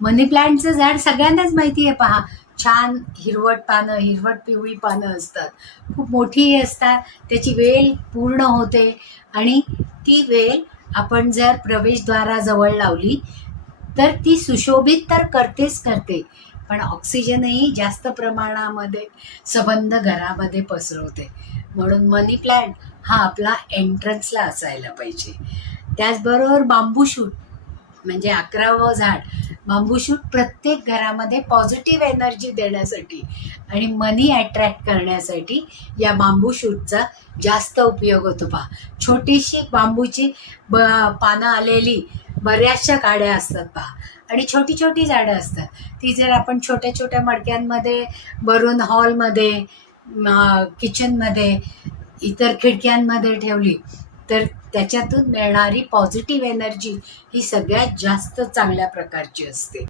मनी प्लांटचं झाड सगळ्यांनाच माहिती आहे. पहा, छान हिरवट पानं, हिरवट पिवळी पानं असतात, खूप मोठीही असतात. त्याची वेल पूर्ण होते आणि ती वेल आपण जर प्रवेशद्वाराजवळ लावली तर ती सुशोभित तर करतेच करते, पण ऑक्सिजनही जास्त प्रमाणामध्ये सबंध घरामध्ये पसरवते. म्हणून मनी प्लॅन्ट हा आपला एंट्रन्सला असायला पाहिजे. त्याचबरोबर बांबू शूट म्हणजे 11वं झाड. बांबू शूट प्रत्येक घरामध्ये पॉझिटिव्ह एनर्जी देण्यासाठी आणि मनी अट्रॅक्ट करण्यासाठी या बांबू शूटचा जास्त उपयोग होतो. पहा, छोटीशी बांबूची पानं आलेली बऱ्याचशा काड्या असतात पहा, आणि छोटी छोटी झाडं असतात. ती जर आपण छोट्या छोट्या मडक्यांमध्ये भरून हॉलमध्ये, किचनमध्ये, इतर खिडक्यांमध्ये ठेवली तर त्याच्यातून मिळणारी पॉझिटिव्ह एनर्जी ही सगळ्यात जास्त चांगल्या प्रकारची असते.